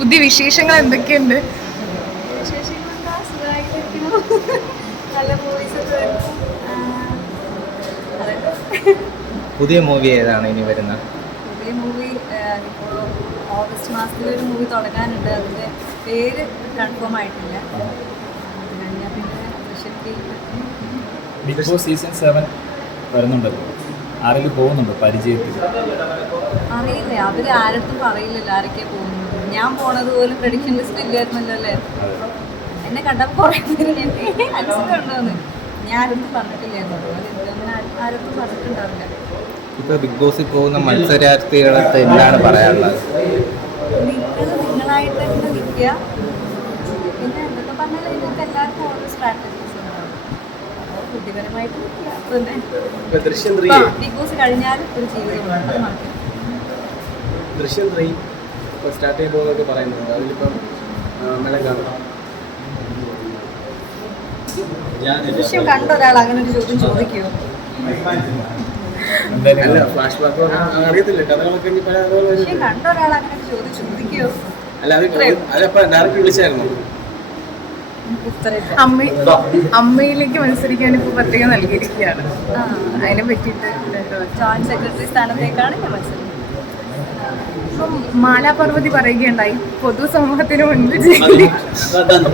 പുതിയ വിശേഷങ്ങൾ എന്തൊക്കെയുണ്ട്? പുതിയ മൂവി ഏതാണ് ഇനി വരുന്നത് പുതിയ മൂവി ഇപ്പോൾ ഓഗസ്റ്റ് മാസത്തിൽ ഒരു മൂവി തുടങ്ങാനുണ്ട്. അതിന്റെ പേര് കൺഫേം ആയിട്ടില്ല. അത് കഴിഞ്ഞാൽ പിന്നെ ബിഗ് ബോസ് സീസൺ സെവൻ വരുന്നുണ്ടല്ലോ ആരെങ്കിലും പോകുന്നുണ്ടോ പരിചയത്തിൽ. അറിയില്ല? അവർ ആരടുത്തും പറയില്ലല്ലോ ആരൊക്കെ പോകുന്നത്. ഞാൻ പോണത് പോലും പ്രഡിക്ഷൻ ലിസ്റ്റ് ഇല്ലായിരുന്നല്ലോ അല്ലേ? എന്നെ കണ്ടപ്പോൾ കുറേ പേര് എനിക്ക് അച്ഛനുണ്ടോന്ന് ഞാൻ പറഞ്ഞിട്ടില്ലായിരുന്നു. അതുപോലെ പറഞ്ഞിട്ടുണ്ടാവില്ല. ഇപ്പൊ ബിഗ് ബോസിൽ പോകുന്ന എന്താണ് പറയാനുള്ളത്. നിങ്ങൾ നിങ്ങളായിട്ട് തന്നെ നിൽക്കുക. പിന്നെ എന്തൊക്കെ പറഞ്ഞാലും ഇതൊക്കെ എല്ലാവർക്കും ഓരോ സ്ട്രാറ്റജീസ് ഉണ്ടാവും. അപ്പോൾ ബുദ്ധിപരമായിട്ട് നിൽക്കുക. ബിഗ് ബോസ് കഴിഞ്ഞാലും ഒരു ജീവിതമാണ് അത് മറക്കും ദൃശ്യം ത്രീ ഇപ്പൊ സ്റ്റാർട്ട് ചെയ്യാൻ പോകുന്നതൊക്കെ പറയുന്നുണ്ട്. അതിലിപ്പം മേളം കാണും. ദൃശ്യം കണ്ട ഒരാൾ അങ്ങനെ ഒരു ചോദ്യം ചോദിക്കുമോ അല്ല എന്തായാലും ഫ്ലാഷ് ബാക്ക് അറിയത്തില്ല. കഥകളൊക്കെ പല അതുപോലെ കണ്ട ഒരാൾ അങ്ങനെ ഒരു ചോദ്യം ചോദിക്കുമോ അല്ല അത് അതപ്പോ ഡയറക്റ്റ് വിളിച്ചായിരുന്നു? ഉത്തരവില്ല അമ്മ അമ്മയിലേക്ക് മത്സരിക്കാൻ ഇപ്പൊ പ്രത്യേകം നൽകിയിരിക്കുകയാണ്. അതിനെ പറ്റിയിട്ട് ജോയിന്റ് സെക്രട്ടറി സ്ഥാനത്തേക്കാണ് ഞാൻ മത്സരം ഇപ്പം മാലാപർവതി പറയുകയുണ്ടായി. പൊതുസമൂഹത്തിന് മുൻപ് അതാണ്.